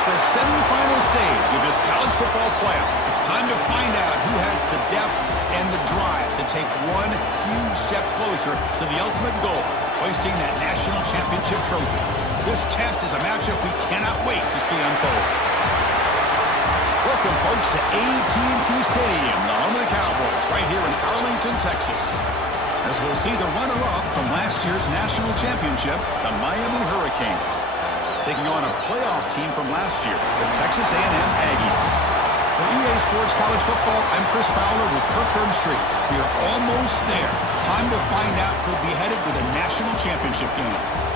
It's the semifinal stage of this college football playoff. It's time to find out who has the depth and the drive to take one huge step closer to the ultimate goal, hoisting that national championship trophy. This test is a matchup we cannot wait to see unfold. Welcome, folks, to AT&T Stadium, the home of the Cowboys, right here in Arlington, Texas. As we'll see the runner-up from last year's national championship, the Miami Hurricanes, taking on a playoff team from last year, the Texas A&M Aggies. For EA Sports College Football, I'm Chris Fowler with Kirk Herbstreit. We are almost there. Time to find out who'll be headed to the national championship game.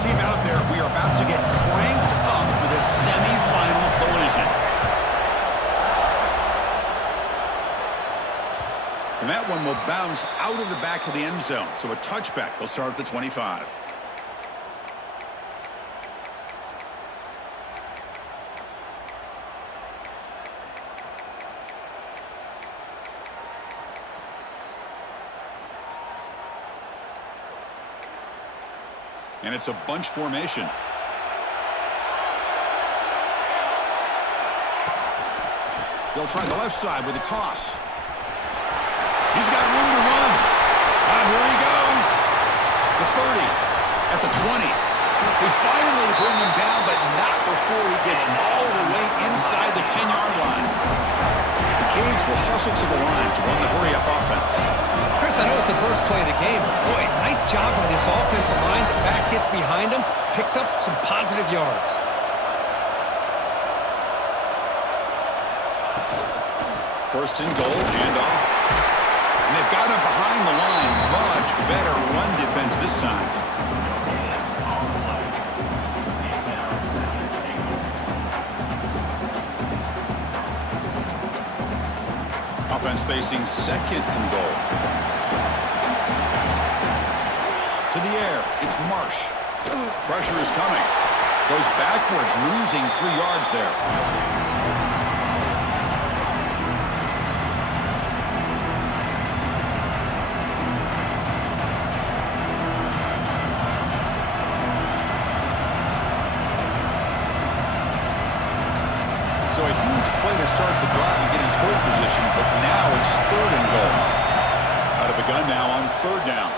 Team out there, we are about to get cranked up with a semi-final collision. And that one will bounce out of the back of the end zone. So a touchback. They'll start at the 25. And it's a bunch formation. They'll try the left side with a toss. He's got room to run. Here he goes. The 30, at the 20. They finally bring him down, but not before he gets all the way inside the 10-yard line. The Canes will hustle to the line to run the hurry-up offense. Chris, I know it's the first play of the game, but boy, nice job by this offensive line. The back gets behind him, picks up some positive yards. First and goal, handoff. And they've got him behind the line. Much better run defense this time. Offense facing second and goal. To the air, it's Marsh. Pressure is coming. Goes backwards, losing 3 yards there. So a huge play to start the drive and get in scoring position, but now it's third and goal. Out of the gun now on third down.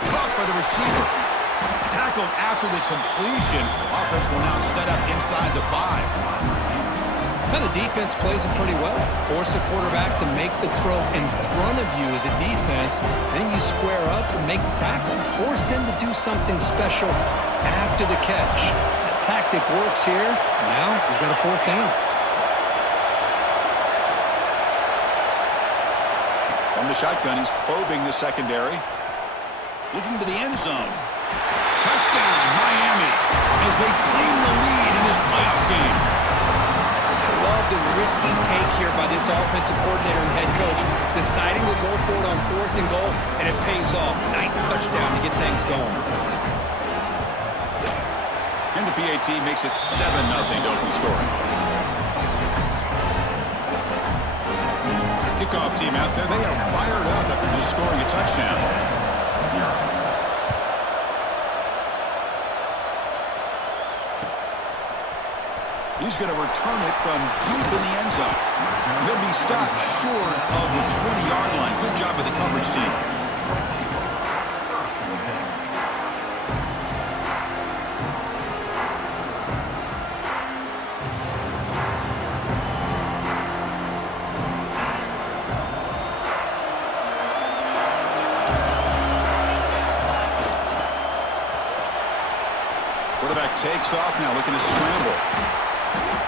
Caught by the receiver. Tackled after the completion. Offense will now set up inside the 5. Now the defense plays it pretty well. Force the quarterback to make the throw in front of you as a defense. Then you square up and make the tackle. Force them to do something special after the catch. That tactic works here. Now we've got a fourth down. From the shotgun, he's probing the secondary. Looking to the end zone. Touchdown, Miami, as they claim the lead in this playoff game. I love the risky take here by this offensive coordinator and head coach, deciding to go for it on fourth and goal, and it pays off. Nice touchdown to get things going. And the PAT makes it 7-0 to open scoring. Kickoff team out there, they are fired up after just scoring a touchdown. He's going to return it from deep in the end zone. He'll be stopped short of the 20-yard line. Good job by the coverage team. Quarterback takes off now, looking to scramble.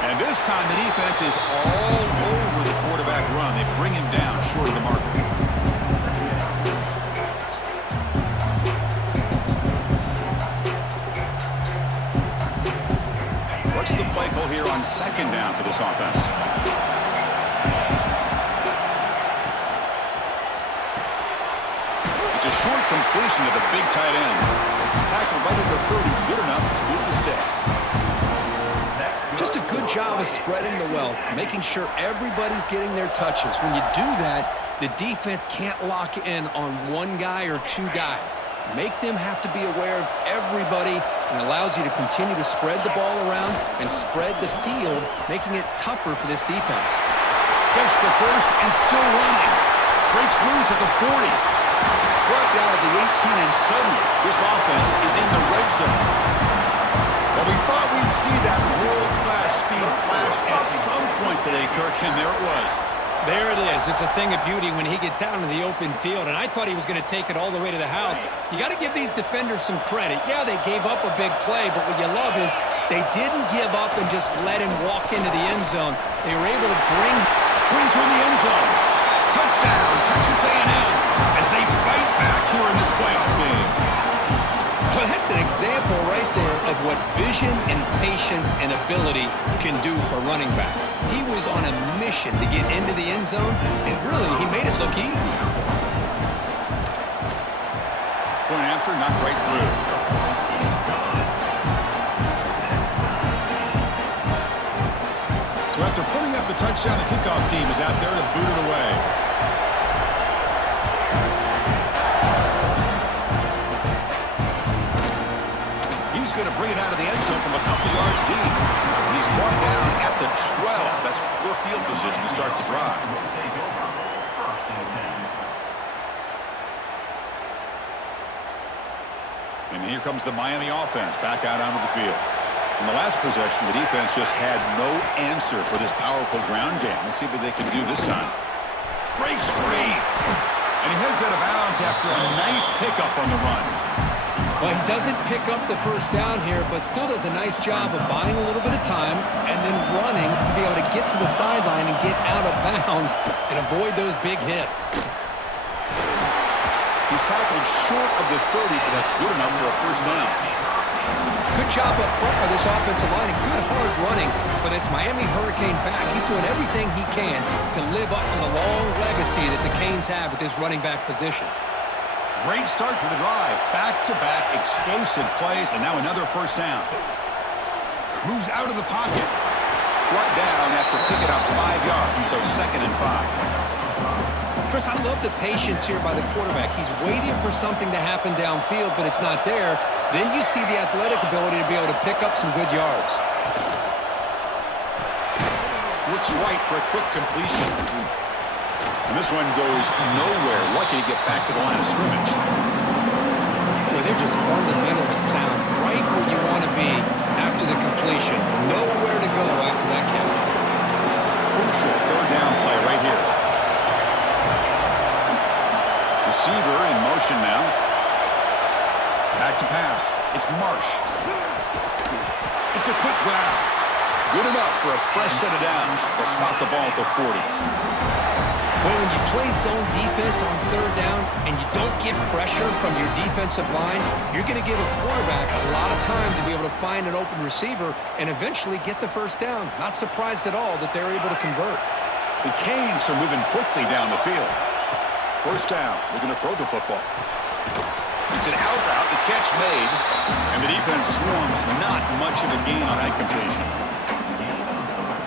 And this time the defense is all over the quarterback run. They bring him down short of the marker. What's the play call here on second down for this offense? completion to the big tight end. Tackled right at the 30, good enough to move the sticks. Just a good job of spreading the wealth, making sure everybody's getting their touches. When you do that, the defense can't lock in on one guy or two guys. Make them have to be aware of everybody, and allows you to continue to spread the ball around and spread the field, making it tougher for this defense. Gets the first and still running. Breaks loose at the 40. Brought down at the 18, and suddenly this offense is in the red zone. Well, we thought we'd see that world-class speed flash at some point today, Kirk, and there it was. There it is. It's a thing of beauty when he gets out in the open field, and I thought he was going to take it all the way to the house. You got to give these defenders some credit. Yeah, they gave up a big play, but what you love is they didn't give up and just let him walk into the end zone. They were able to bring to the end zone. Touchdown, Texas A&M, as they fight back here in this playoff game. Well, that's an example right there of what vision and patience and ability can do for running back. He was on a mission to get into the end zone, and really, he made it look easy. Point after, knocked right through. So after putting up a touchdown, the kickoff team is out there to boot it away. He's going to bring it out of the end zone from a couple yards deep. And he's brought down at the 12. That's poor field position to start the drive. And here comes the Miami offense back out onto the field. In the last possession, the defense just had no answer for this powerful ground game. Let's see what they can do this time. Breaks free. And he heads out of bounds after a nice pickup on the run. Well, he doesn't pick up the first down here, but still does a nice job of buying a little bit of time and then running to be able to get to the sideline and get out of bounds and avoid those big hits. He's tackled short of the 30, but that's good enough for a first down. Good job up front by this offensive line and good hard running for this Miami Hurricane back. He's doing everything he can to live up to the long legacy that the Canes have at this running back position. Great start for the drive. Back-to-back explosive plays, and now another first down. Moves out of the pocket. Brought down after picking up 5 yards, so 2nd and 5. Chris, I love the patience here by the quarterback. He's waiting for something to happen downfield, but it's not there. Then you see the athletic ability to be able to pick up some good yards. Looks right for a quick completion. And this one goes nowhere. Lucky to get back to the line of scrimmage. Boy, they're just fundamentally sound. Right where you want to be after the completion. Nowhere to go after that catch. Crucial third down play right here. Receiver in motion now. Back to pass. It's Marsh. It's a quick grab. Good enough for a fresh set of downs. They'll spot the ball at the 40. Well, when you play zone defense on third down and you don't get pressure from your defensive line, you're going to give a quarterback a lot of time to be able to find an open receiver and eventually get the first down. Not surprised at all that they're able to convert. The Canes are moving quickly down the field. First down. They're going to throw the football. It's an out route. The catch made. And the defense swarms. Not much of a gain on that completion.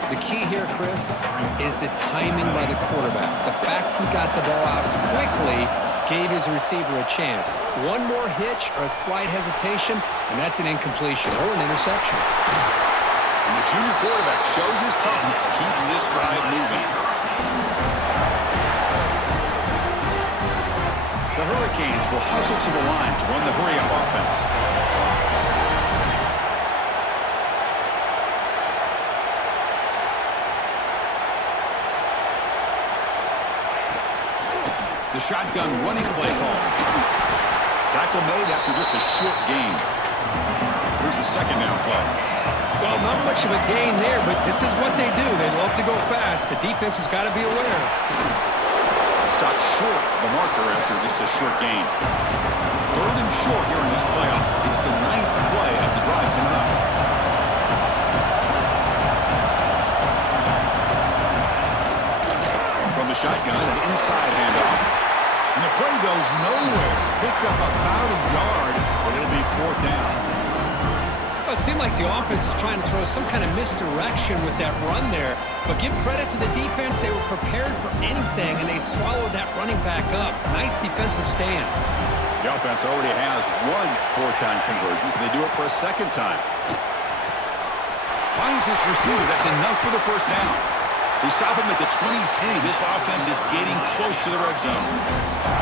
The key here, Chris, is the timing by the quarterback. The fact he got the ball out quickly gave his receiver a chance. One more hitch or a slight hesitation, and that's an incompletion or an interception. And the junior quarterback shows his toughness, keeps this drive moving. The Hurricanes will hustle to the line to run the hurry-up offense. The shotgun running play call. Tackle made after just a short gain. Here's the second down play. Well, not much of a gain there, but this is what they do. They love to go fast. The defense has got to be aware. Stopped short of the marker after just a short gain. Third and short here in this playoff. It's the 9th play of the drive coming up. From the shotgun, an inside handoff. And the play goes nowhere. Picked up about a yard, but it'll be 4th down. Well, it seemed like the offense was trying to throw some kind of misdirection with that run there. But give credit to the defense. They were prepared for anything, and they swallowed that running back up. Nice defensive stand. The offense already has one 4th down conversion. Can they do it for a 2nd time? Finds his receiver. That's enough for the 1st down. They stop him at the 23. This offense is getting close to the red zone.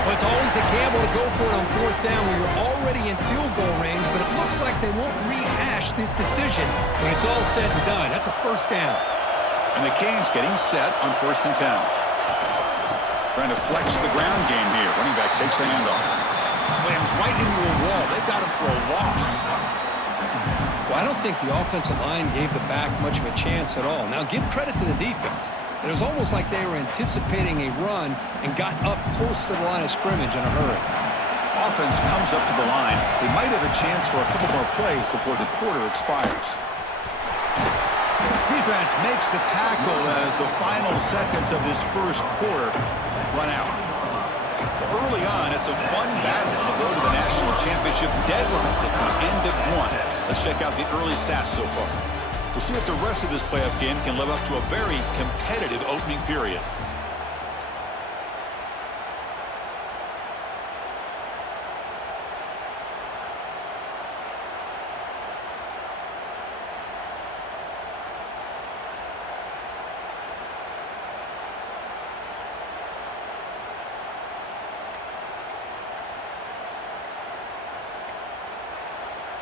Well, it's always a gamble to go for it on 4th down when you're already in field goal range, but it looks like they won't rehash this decision when it's all said and done. That's a 1st down. And the Canes getting set on 1st and 10. Trying to flex the ground game here. Running back takes the handoff. Slams right into a wall. They've got him for a loss. Well, I don't think the offensive line gave the back much of a chance at all. Now, give credit to the defense. It was almost like they were anticipating a run and got up close to the line of scrimmage in a hurry. Offense comes up to the line. They might have a chance for a couple more plays before the quarter expires. Defense makes the tackle as the final seconds of this 1st quarter run out. Early on, it's a fun battle to go to the national championship deadline at the end of one. Let's check out the early stats so far. We'll see if the rest of this playoff game can live up to a very competitive opening period.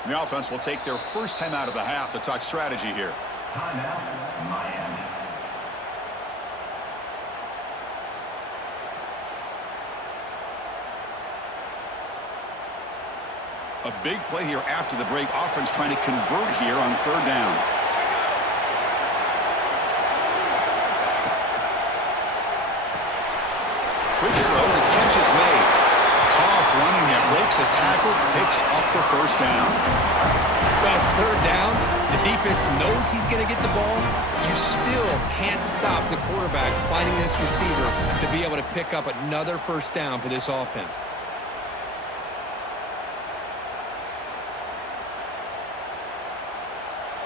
The offense will take their 1st time out of the half to talk strategy here. Timeout, Miami. A big play here after the break. Offense trying to convert here on 3rd down. Quick throw, the catch is made. Tough running that breaks a tackle, picks up the 1st down. Well, it's 3rd down. The defense knows he's going to get the ball. You still can't stop the quarterback finding this receiver to be able to pick up another 1st down for this offense.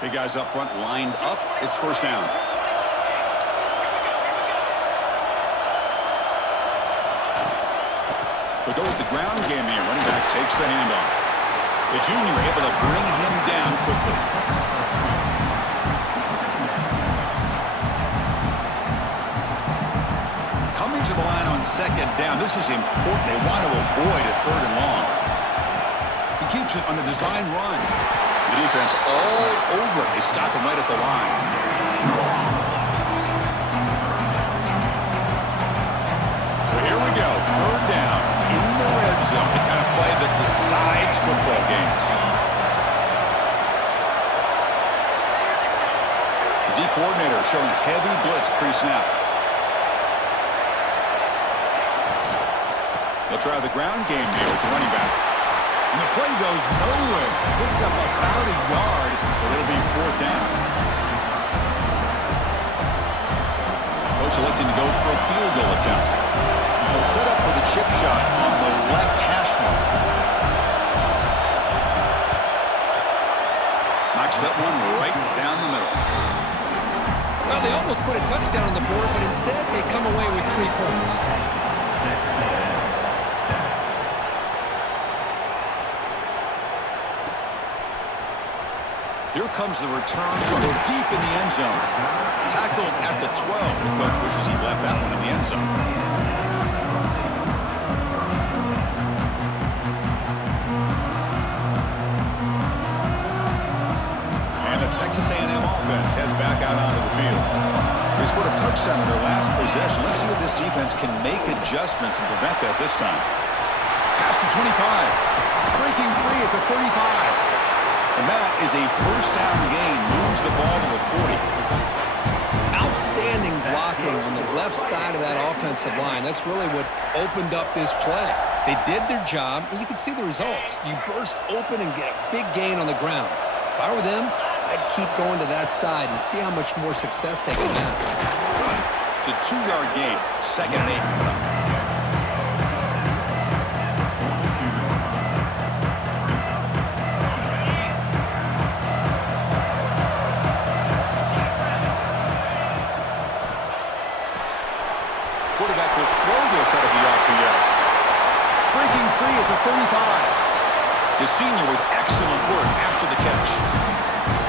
Big guys up front lined up. It's 1st down. They go with the ground game here. Running back takes the handoff. The junior able to bring him down quickly. Coming to the line on 2nd down. This is important. They want to avoid a 3rd and long. He keeps it on the design run. The defense all over it. They stop him right at the line. So here we go. 3rd down in the red zone. The kind of play that decides football games. The D coordinator showing heavy blitz pre-snap. They'll try the ground game here with the running back. And the play goes nowhere. Picked up about a yard, but it'll be 4th down. Coach electing to go for a field goal attempt. They'll set up with a chip shot on the left hash mark. Knocks that one right down the middle. Well, they almost put a touchdown on the board, but instead they come away with 3 points. Here comes the return from deep in the end zone. Tackled at the 12. The coach wishes he'd left that one in the end zone. And the Texas A&M offense heads back out onto the field. They scored a touchdown in their last possession. Let's see if this defense can make adjustments and prevent that this time. Past the 25. Breaking free at the 35. And that is a 1st down gain. Moves the ball to the 40. Outstanding blocking on the left side of that offensive line. That's really what opened up this play. They did their job, and you can see the results. You burst open and get a big gain on the ground. If I were them, I'd keep going to that side and see how much more success they can have. It's a 2-yard gain. 2nd and 8 coming up. with excellent work after the catch.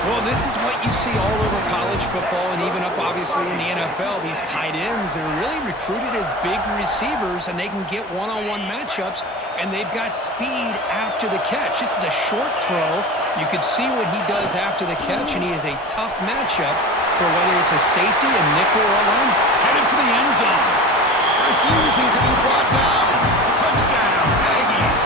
Well, this is what you see all over college football and even up, obviously, in the NFL. These tight ends are really recruited as big receivers, and they can get one-on-one matchups, and they've got speed after the catch. This is a short throw. You can see what he does after the catch, and he is a tough matchup for whether it's a safety, a nickel, or a lineman. Headed for the end zone. Refusing to be brought down. Touchdown, Aggies.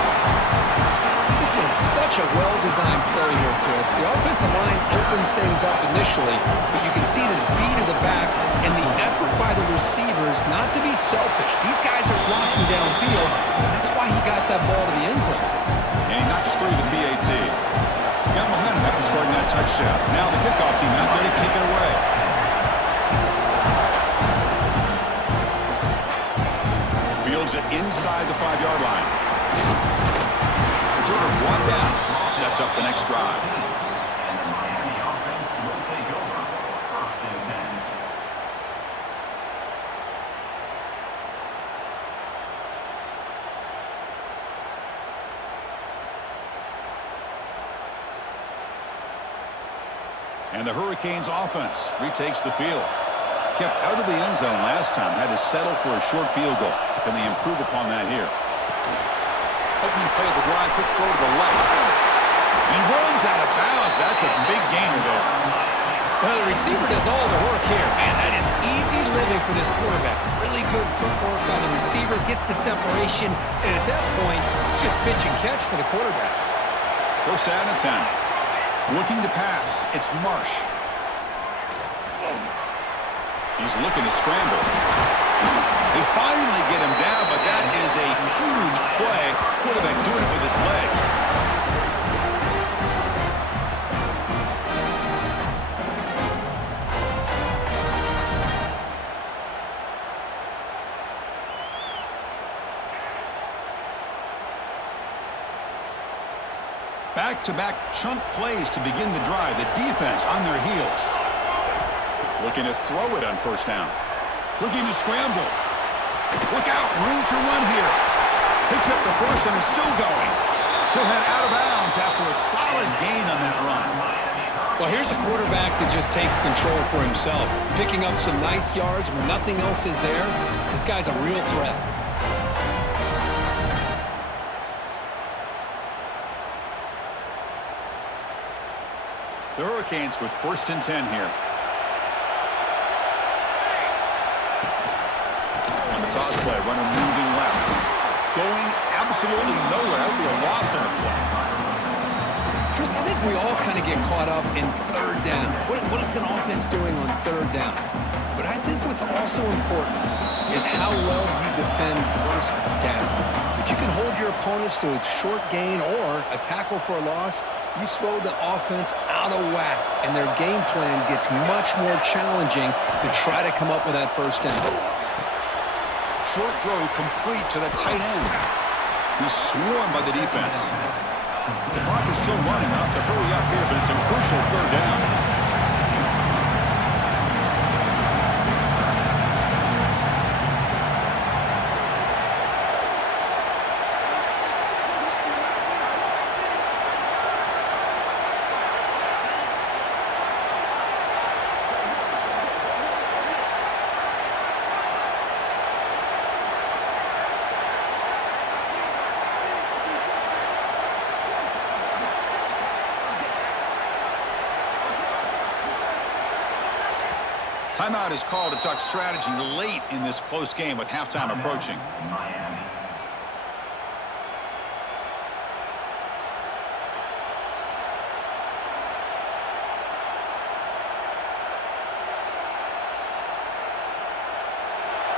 This is such a well-designed play here, Chris. The offensive line opens things up initially, but you can see the speed of the back and the effort by the receivers not to be selfish. These guys are blocking downfield. That's why he got that ball to the end zone. And he knocks through the PAT. Got momentum after scoring that touchdown. Now the kickoff team out there to kick it away. Fields it inside the 5-yard line. Returner one down. Sets up the next drive. And the Miami offense will take over. First and 10. And the Hurricanes offense retakes the field. Kept out of the end zone last time. Had to settle for a short field goal. Can they improve upon that here? Opening play of the drive. Quick throw to the left. And he runs out of bounds. That's a big gainer there. Well, the receiver does all the work here. Man, that is easy living for this quarterback. Really good footwork by the receiver. Gets the separation. And at that point, it's just pitch and catch for the quarterback. First down and 10. Looking to pass. It's Marsh. He's looking to scramble. They finally get him down, but that is a huge play. Quarterback doing it with his legs. Back-to-back chunk plays to begin the drive. The defense on their heels. Looking to throw it on first down. Looking to scramble. Look out, room to run here. Picks up the first and is still going. He'll head out of bounds after a solid gain on that run. Well, here's a quarterback that just takes control for himself. Picking up some nice yards when nothing else is there. This guy's a real threat. The Hurricanes with first and 10 here. On the toss play, runner moving left. Going absolutely nowhere. That would be a loss on the play. Chris, I think we all kind of get caught up in third down. What is an offense doing on third down? But I think what's also important is how well you defend first down. If you can hold your opponents to a short gain or a tackle for a loss, you throw the offense out of whack, and their game plan gets much more challenging to try to come up with that first down. Short throw complete to the tight end. He's swarmed by the defense. The clock is still running up to hurry up here, but it's a crucial third down. Timeout is called to talk strategy late in this close game with halftime approaching. Miami.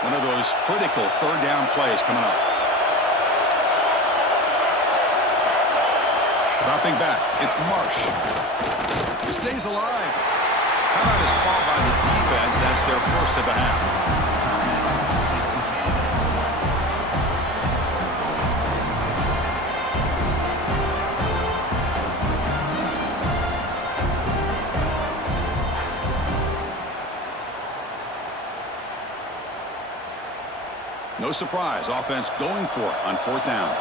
One of those critical third down plays coming up. Dropping back, it's Marsh. He stays alive. Timeout is called by the defense. That's their first of the half. No surprise, offense going for it on fourth down.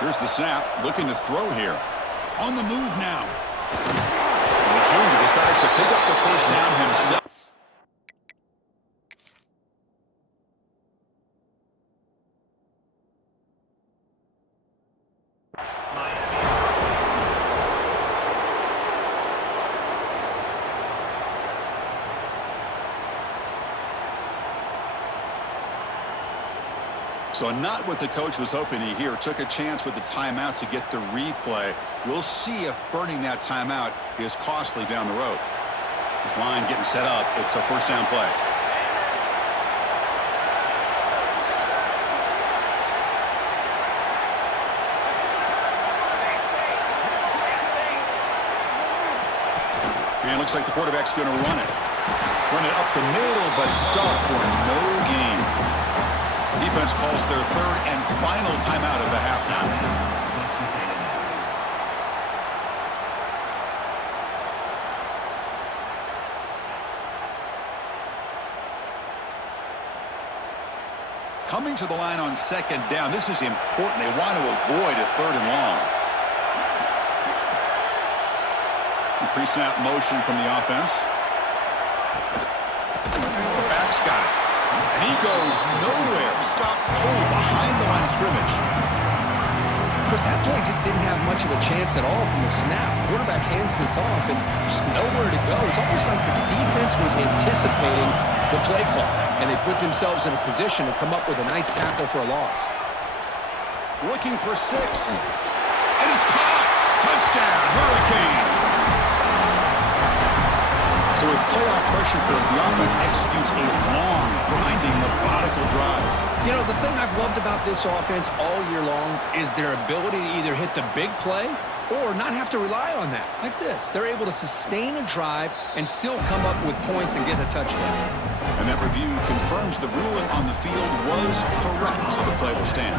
Here's the snap, looking to throw here. On the move now. The junior decides to pick up the first down himself. So not what the coach was hoping to hear. Took a chance with the timeout to get the replay. We'll see if burning that timeout is costly down the road. This line getting set up. It's a first down play. And it looks like the quarterback's going to run it. Run it up the middle, but stuffed for no gain. Defense calls their third and final timeout of the half now. Coming to the line on second down. This is important. They want to avoid a third and long. Pre-snap motion from the offense. The back's got it. And he goes nowhere. Stopped cold behind the line of scrimmage. Chris, that play just didn't have much of a chance at all from the snap. Quarterback hands this off and there's nowhere to go. It's almost like the defense was anticipating the play call, and they put themselves in a position to come up with a nice tackle for a loss. Looking for 6. And it's caught. Touchdown, Hurricanes. So with playoff pressure curve, the offense executes a long, grinding, methodical drive. You know, the thing I've loved about this offense all year long is their ability to either hit the big play or not have to rely on that. Like this. They're able to sustain a drive and still come up with points and get a touchdown. And that review confirms the ruling on the field was correct, so the play will stand.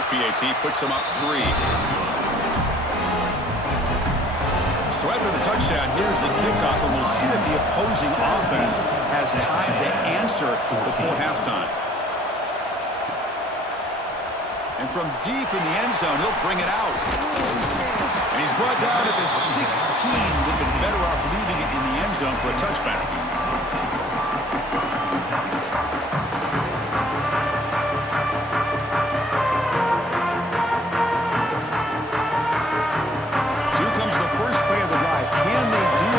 The PAT puts them up 3. So after the touchdown, here's the kickoff, and we'll see if the opposing offense has time to answer before halftime. And from deep in the end zone, he'll bring it out. And he's brought down at the 16. Would have been better off leaving it in the end zone for a touchback.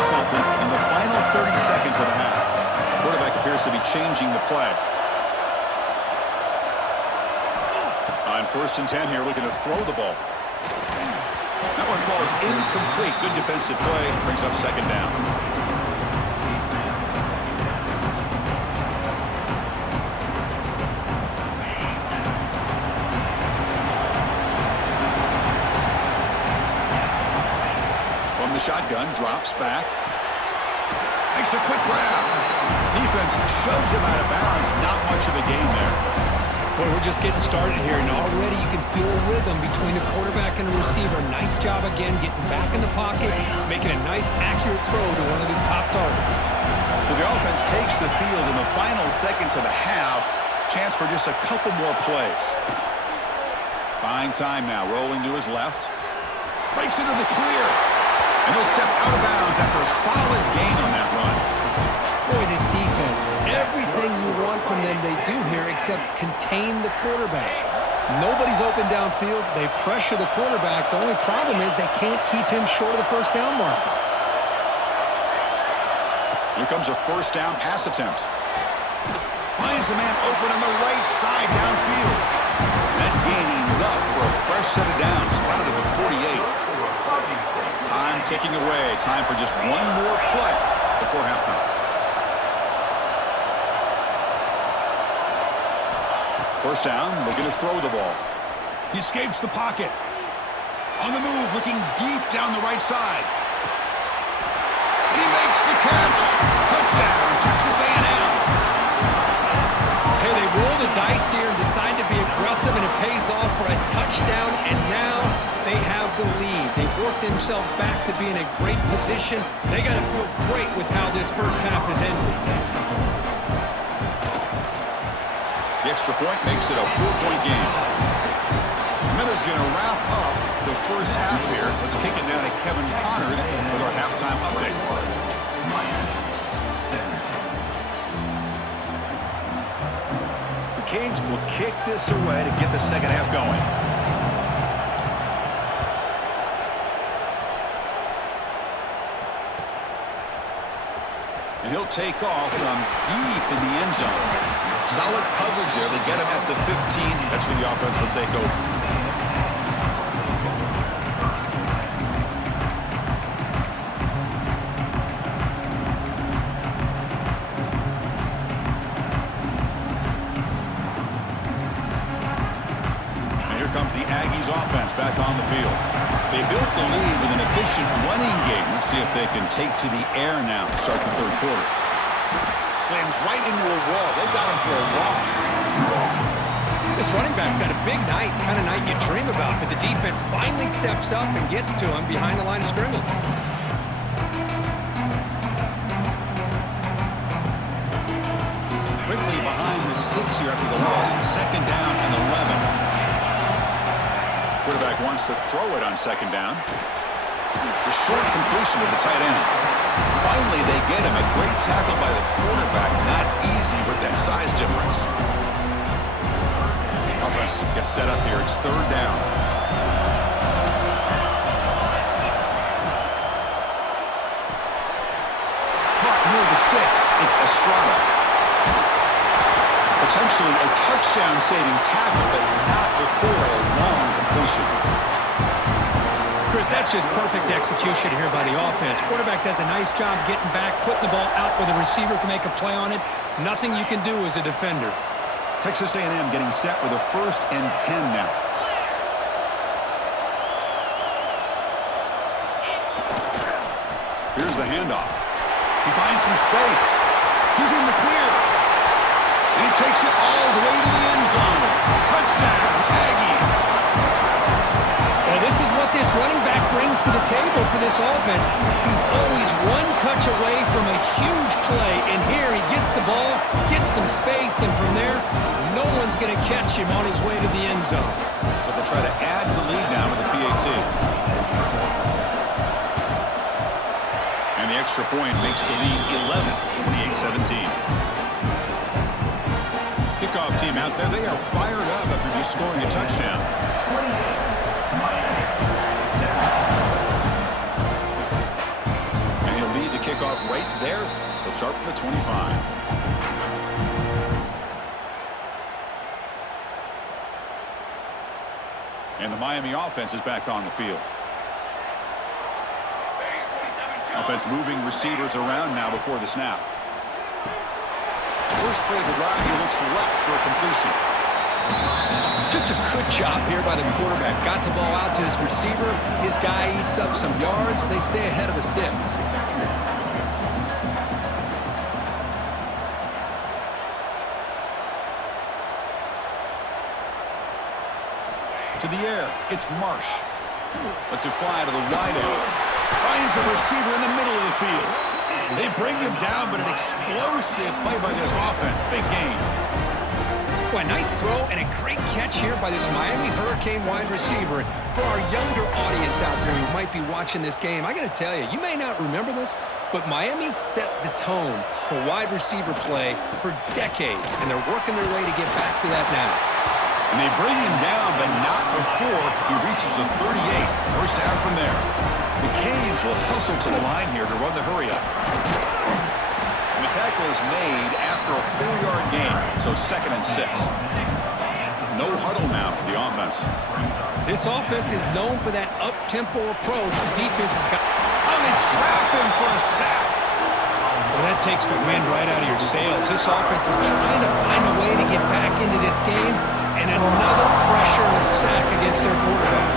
In the final 30 seconds of the half. The quarterback appears to be changing the play. On 1st and 10 here, looking to throw the ball. That one falls incomplete. Good defensive play. Brings up 2nd down. From the shotgun, drops back. Makes a quick grab. Defense shoves him out of bounds. Not much of a gain there. Well, we're just getting started here, and already you can feel a rhythm between a quarterback and a receiver. Nice job again getting back in the pocket, making a nice, accurate throw to one of his top targets. So the offense takes the field in the final seconds of the half. Chance for just a couple more plays. Buying time now, rolling to his left. Breaks into the clear. And he'll step out of bounds after a solid gain on that run. Boy, this defense, everything you want from them they do here except contain the quarterback. Nobody's open downfield. They pressure the quarterback. The only problem is they can't keep him short of the first down mark. Here comes a first down pass attempt. Finds a man open on the right side downfield. That gain enough for a fresh set of downs. Spotted at the 48. Time ticking away. Time for just one more play before halftime. First down, looking to throw the ball. He escapes the pocket. On the move, looking deep down the right side. And he makes the catch. Touchdown, Texas A&M. Hey, they roll the dice here and decide to be aggressive, and it pays off for a touchdown, and now they have the lead. They've worked themselves back to be in a great position. They got to feel great with how this first half has ended. The extra point makes it a 4-point game. Miller's going to wrap up the first half here. Let's kick it down to Kevin Connors with our halftime update. The Canes will kick this away to get the second half going. And he'll take off from deep in the end zone. Solid coverage there. They get him at the 15. That's where the offense will take over. And here comes the Aggies offense back on the field. They built the lead with an efficient running game. Let's see if they can take to the air now to start the third quarter. Slams right into a wall. They've got him for a loss. This running back's had a big night, kind of night you dream about, but the defense finally steps up and gets to him behind the line of scrimmage. Quickly behind the sticks here after the loss. Second down and 11. Quarterback wants to throw it on second down. The short completion of the tight end. Finally, they get him. A great tackle by the quarterback. Not easy with that size difference. Offense gets set up here. It's third down. Caught near the sticks. It's Estrada. Potentially a touchdown-saving tackle, but not before a long completion. Chris, that's just perfect execution here by the offense. Quarterback does a nice job getting back, putting the ball out where the receiver can make a play on it. Nothing you can do as a defender. Texas A&M getting set with a 1st and 10 now. Here's the handoff. He finds some space. He's in the clear. And he takes it all the way to the end zone. Touchdown, Aggies. Well, this is what this running back brings to the table for this offense. He's always one touch away from a huge play, and here he gets the ball, gets some space, and from there, no one's going to catch him on his way to the end zone. So they'll try to add the lead now with the PAT. And the extra point makes the lead 11, 28-17. Kickoff team out there, they are fired up after just scoring a touchdown. And he'll lead the kickoff right there. They'll start from the 25. And the Miami offense is back on the field. Offense moving receivers around now before the snap. First play of the drive, he looks left for a completion. Just a good job here by the quarterback. Got the ball out to his receiver. His guy eats up some yards. They stay ahead of the sticks. To the air, it's Marsh. Lets it fly to the wideout. Finds a receiver in the middle of the field. They bring him down, but an explosive play by this offense. Big gain. Well, a nice throw and a great catch here by this Miami Hurricane wide receiver. For our younger audience out there who might be watching this game, I got to tell you, you may not remember this, but Miami set the tone for wide receiver play for decades, and they're working their way to get back to that now. And they bring him down, but not before he reaches the 38. First down from there. The Canes will hustle to the line here to run the hurry-up. And the tackle is made after a 4-yard gain, so 2nd and 6. No huddle now for the offense. This offense is known for that up-tempo approach. The defense has got... Oh, they trap him for a sack. Well, that takes the wind right out of your sails. This offense is trying to find a way to get back into this game, and another pressure and a sack against their quarterback.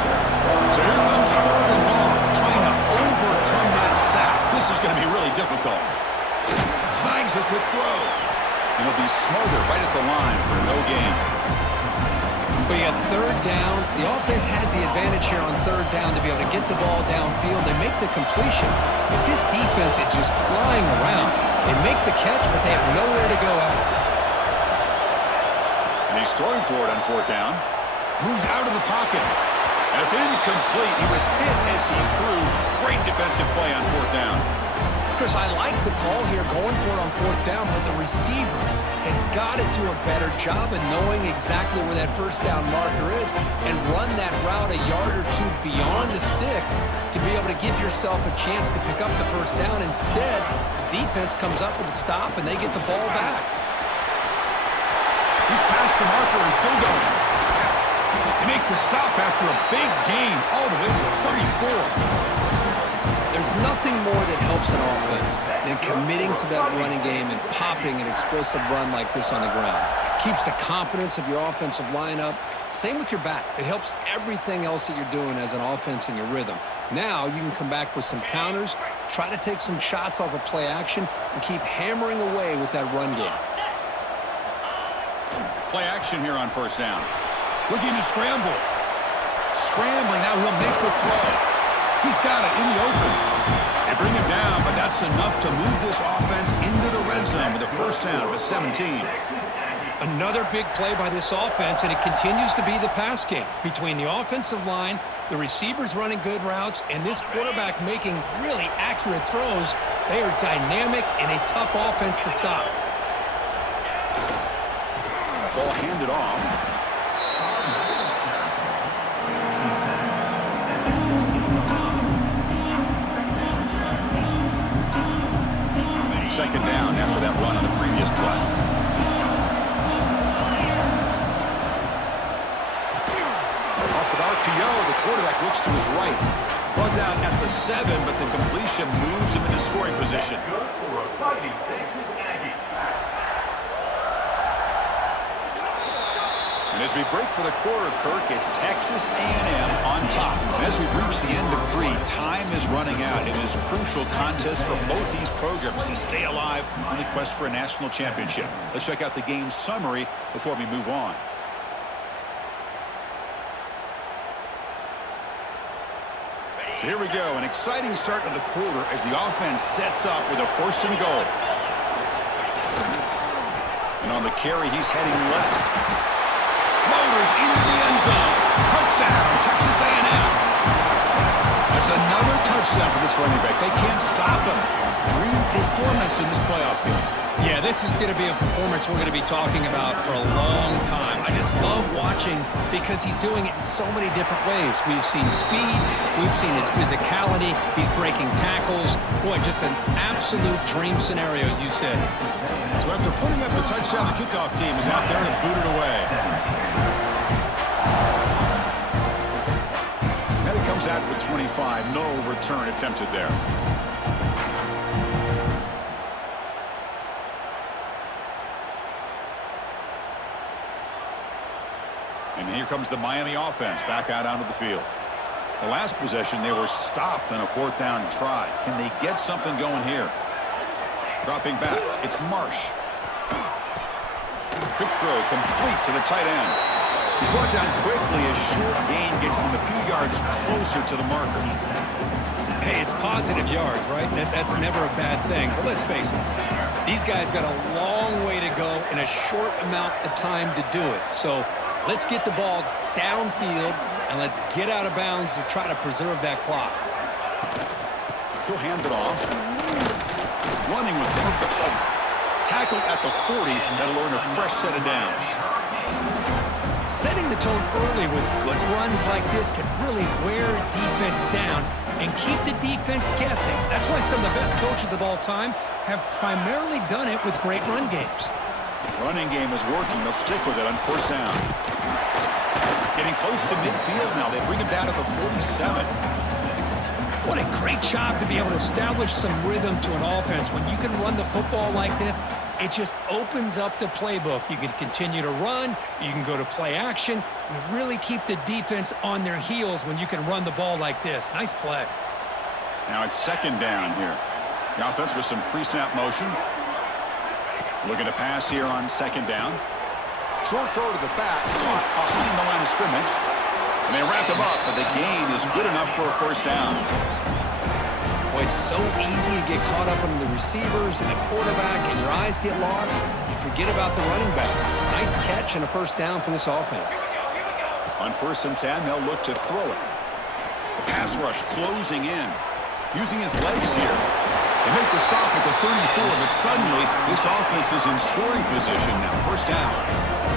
So here comes 3rd and long, trying to overcome that sack. This is going to be really difficult. Snags a quick throw. And he'll be smothered right at the line for no gain. But you have 3rd down. The offense has the advantage here on 3rd down to be able to get the ball downfield. They make the completion. But this defense is just flying around. They make the catch, but they have nowhere to go after. They He's throwing for it on fourth down. Moves out of the pocket. That's incomplete. He was hit as he threw. Great defensive play on fourth down. Chris, I like the call here going for it on fourth down, but the receiver has got to do a better job of knowing exactly where that first down marker is and run that route a yard or two beyond the sticks to be able to give yourself a chance to pick up the first down. Instead, the defense comes up with a stop and they get the ball back. He's past the marker and still going. They make the stop after a big gain all the way to the 34. There's nothing more that helps an offense than committing to that running game and popping an explosive run like this on the ground. Keeps the confidence of your offensive lineup. Same with your back. It helps everything else that you're doing as an offense in your rhythm. Now you can come back with some counters, try to take some shots off of play action, and keep hammering away with that run game. Play action here on first down. Looking to scramble. Scrambling, now he'll make the throw. He's got it in the open. They bring him down, but that's enough to move this offense into the red zone with a first down to 17. Another big play by this offense, and it continues to be the pass game between the offensive line, the receivers running good routes, and this quarterback making really accurate throws. They are dynamic and a tough offense to stop. Ball handed off. Second down after that run on the previous play. Off an RPO, the quarterback looks to his right. Brought down at the 7, but the completion moves him into scoring position. Good for a Fighting Texas Aggie. And as we break for the quarter, Kirk, it's Texas A&M on top. And as we've reached the end of 3, time is running out. It is a crucial contest for both these programs to stay alive in the quest for a national championship. Let's check out the game summary before we move on. So here we go, an exciting start to the quarter as the offense sets up with a first and goal. And on the carry, he's heading left. Motors into the end zone. Touchdown, Texas A&M. That's another touchdown for this running back. They can't stop him. Dream performance in this playoff game. Yeah, this is going to be a performance we're going to be talking about for a long time. I just love watching because he's doing it in so many different ways. We've seen speed. We've seen his physicality. He's breaking tackles. Boy, just an absolute dream scenario, as you said. So after putting up a touchdown, the kickoff team is out there to boot it away. And it comes out at the 25. No return attempted there. And here comes the Miami offense back out onto the field. The last possession, they were stopped on a fourth down try. Can they get something going here? Dropping back, it's Marsh. Quick throw, complete to the tight end. He's brought down quickly. A short gain gets them a few yards closer to the marker. Hey, it's positive yards, right? That's never a bad thing. But let's face it, these guys got a long way to go in a short amount of time to do it. So let's get the ball downfield, and let's get out of bounds to try to preserve that clock. He'll hand it off. Running with purpose. Tackled at the 40. That'll earn a fresh set of downs. Setting the tone early with good runs like this can really wear defense down and keep the defense guessing. That's why some of the best coaches of all time have primarily done it with great run games. Running game is working. They'll stick with it on first down. Getting close to midfield now. They bring it down to the 47. What a great job to be able to establish some rhythm to an offense. When you can run the football like this, it just opens up the playbook. You can continue to run. You can go to play action. You really keep the defense on their heels when you can run the ball like this. Nice play. Now it's second down here. The offense with some pre-snap motion. Looking to pass here on second down. Short throw to the back, caught behind the line of scrimmage. And they wrap him up, but the gain is good enough for a first down. Well, it's so easy to get caught up in the receivers and the quarterback, and your eyes get lost. You forget about the running back. Nice catch and a first down for this offense. On 1st and 10, they'll look to throw it. The pass rush closing in, using his legs here. They make the stop at the 34, but suddenly this offense is in scoring position now. First down.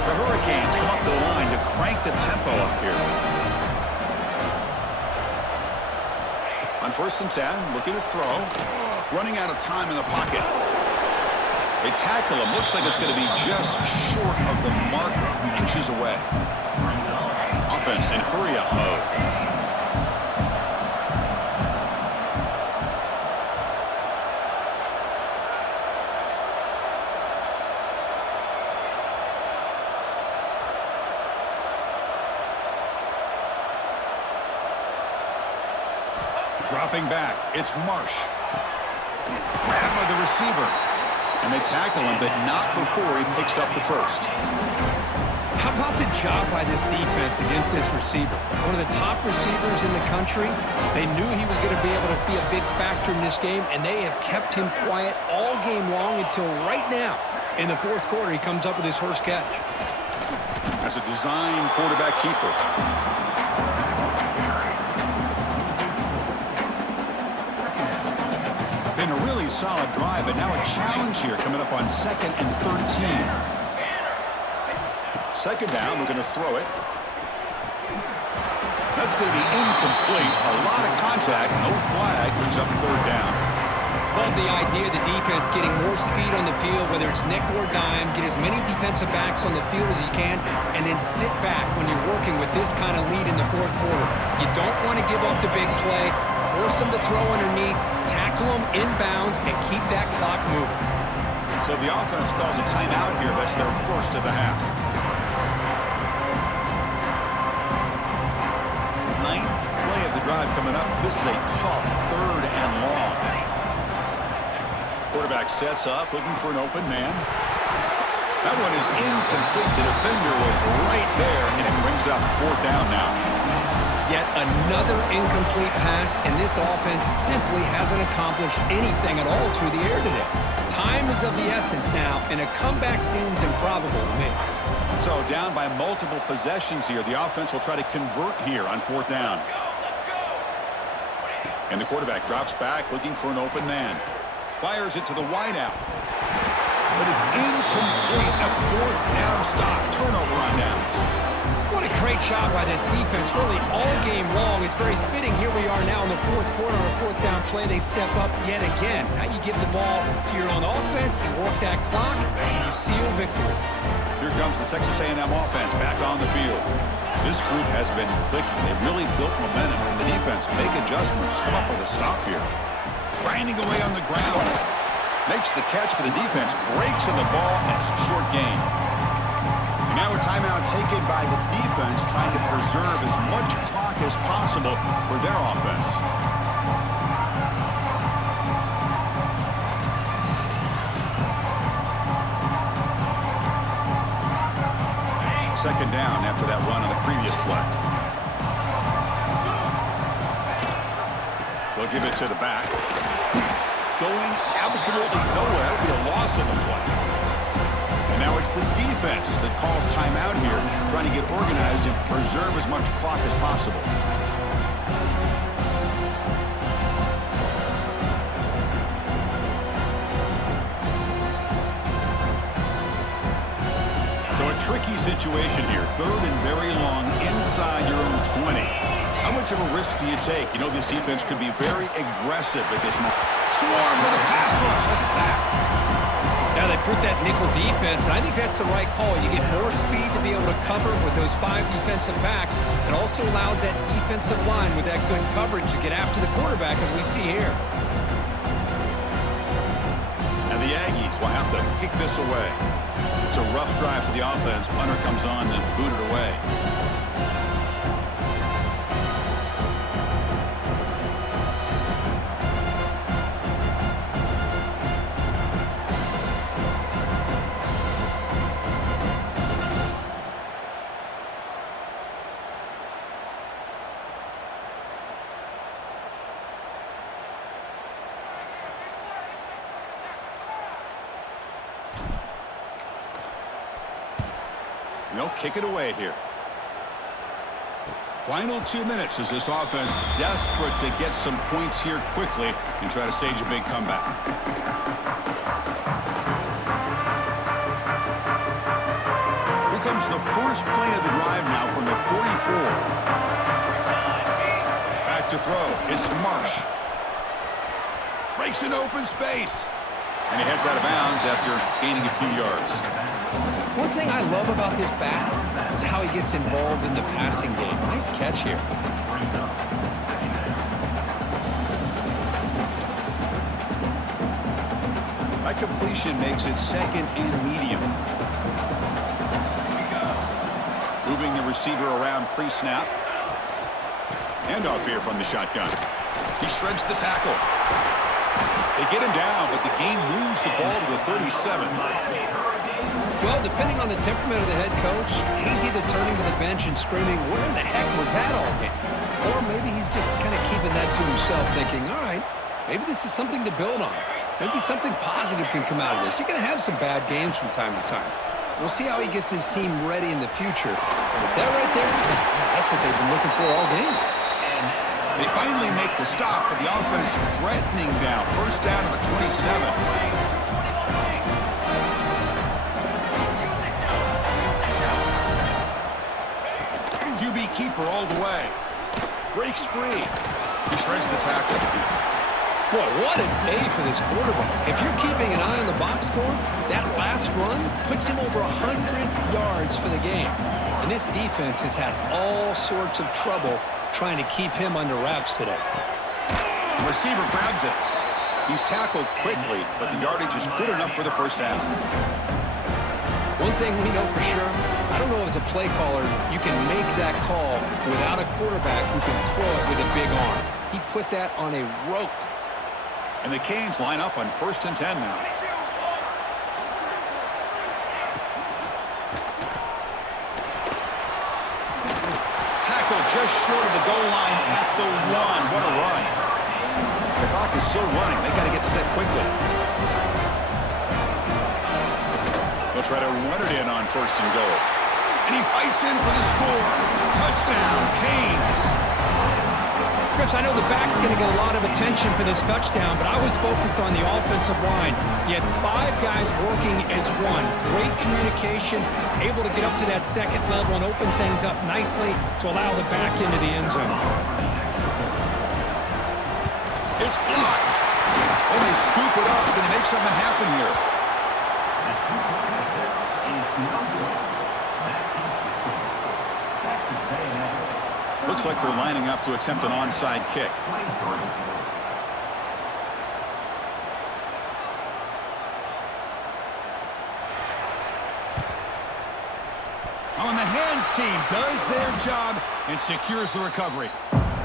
The Hurricanes come up to the line to crank the tempo up here. On 1st and 10, looking to throw. Running out of time in the pocket. They tackle him. Looks like it's going to be just short of the marker, inches away. Offense in hurry-up mode. Dropping back, it's Marsh. Grabbed by the receiver. And they tackle him, but not before he picks up the first. How about the job by this defense against this receiver? One of the top receivers in the country. They knew he was going to be able to be a big factor in this game, and they have kept him quiet all game long until right now. In the 4th quarter, he comes up with his first catch. As a design quarterback keeper. Been a really solid drive, but now a challenge here coming up on 2nd and 13. 2nd down, we're going to throw it. That's going to be incomplete. A lot of contact, no flag, brings up 3rd down. Love the idea of the defense getting more speed on the field, whether it's nickel or dime, get as many defensive backs on the field as you can, and then sit back when you're working with this kind of lead in the 4th quarter. You don't want to give up the big play, force them to throw underneath, tackle them inbounds, and keep that clock moving. So the offense calls a timeout here. That's their first of the half. 9th play of the drive coming up. This is a tough 3rd and long. Quarterback sets up, looking for an open man. That one is incomplete. The defender was right there, and it brings up 4th down now. Yet another incomplete pass, and this offense simply hasn't accomplished anything at all through the air today. Time is of the essence now, and a comeback seems improbable to me. So down by multiple possessions here. The offense will try to convert here on 4th down. And the quarterback drops back, looking for an open man. Fires it to the wideout. But it's incomplete. A 4th down stop. Turnover on downs. What a great job by this defense, really all game long. It's very fitting. Here we are now in the 4th quarter on a 4th down play. They step up yet again. Now you give the ball to your own offense, you work that clock, and you seal victory. Here comes the Texas A&M offense back on the field. This group has been clicking. They've really built momentum, and the defense make adjustments. Come up with a stop here. Grinding away on the ground. Makes the catch, but the defense breaks in the ball, and it's a short gain. And now a timeout taken by the defense, trying to preserve as much clock as possible for their offense. Second down after that run on the previous play. They'll give it to the back. Going absolutely nowhere. It'll be a loss on the play. And now it's the defense that calls timeout here, trying to get organized and preserve as much clock as possible. So a tricky situation here. 3rd and very long inside your own 20. How much of a risk do you take? You know this defense could be very aggressive at this moment. Swarm with a pass rush, a sack. Now they put that nickel defense, and I think that's the right call. You get more speed to be able to cover with those 5 defensive backs. It also allows that defensive line with that good coverage to get after the quarterback, as we see here. And the Aggies will have to kick this away. It's a rough drive for the offense. Punter comes on and booted away. They'll kick it away here. Final 2 minutes as this offense desperate to get some points here quickly and try to stage a big comeback. Here comes the first play of the drive now from the 44. Back to throw. It's Marsh. Breaks an open space. And he heads out of bounds after gaining a few yards. One thing I love about this back is how he gets involved in the passing game. Nice catch here. That completion makes it second and medium. Moving the receiver around pre-snap. Handoff here from the shotgun. He shreds the tackle. They get him down, but the game moves the ball to the 37. Well, depending on the temperament of the head coach, he's either turning to the bench and screaming, where the heck was that all game? Or maybe he's just kind of keeping that to himself, thinking, all right, maybe this is something to build on. Maybe something positive can come out of this. You're going to have some bad games from time to time. We'll see how he gets his team ready in the future. But that right there, that's what they've been looking for all game. They finally make the stop, but the offense threatening now. First down to the 27. QB keeper all the way. Breaks free. He shreds the tackle. Boy, what a day for this quarterback. If you're keeping an eye on the box score, that last run puts him over 100 yards for the game. And this defense has had all sorts of trouble trying to keep him under wraps today. The receiver grabs it. He's tackled quickly, but the yardage is good enough for the first down. One thing we know for sure, I don't know as a play caller, you can make that call without a quarterback who can throw it with a big arm. He put that on a rope. And the Canes line up on 1st and 10 now. Just short of the goal line at the 1. What a run. The clock is still running. They got to get set quickly. They'll try to run it in on 1st and goal. And he fights in for the score. Touchdown, Canes. Chris, I know the back's going to get a lot of attention for this touchdown, but I was focused on the offensive line. You had 5 guys working as one. Great communication, able to get up to that second level and open things up nicely to allow the back into the end zone. It's blocked. And they scoop it up. Can they make something happen here? Looks like they're lining up to attempt an onside kick. Oh, and the hands team does their job and secures the recovery.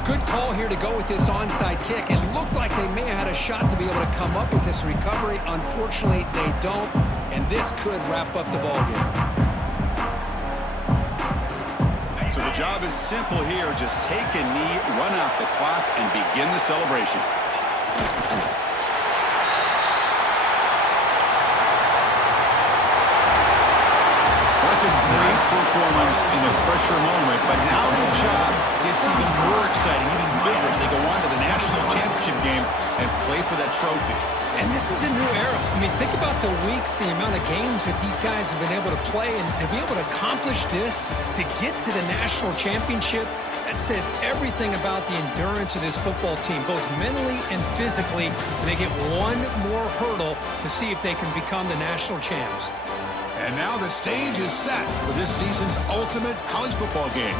Good call here to go with this onside kick. It looked like they may have had a shot to be able to come up with this recovery. Unfortunately, they don't, and this could wrap up the ballgame. So the job is simple here. Just take a knee, run out the clock, and begin the celebration. That's a great performance in the pressure moment, but now the job gets even more exciting, even bigger as they go on to the national championship game and play for that trophy. And this is a new era. I mean, think about the weeks, the amount of games that these guys have been able to play, and to be able to accomplish this, to get to the national championship, that says everything about the endurance of this football team, both mentally and physically. And they get one more hurdle to see if they can become the national champs. And now the stage is set for this season's ultimate college football game.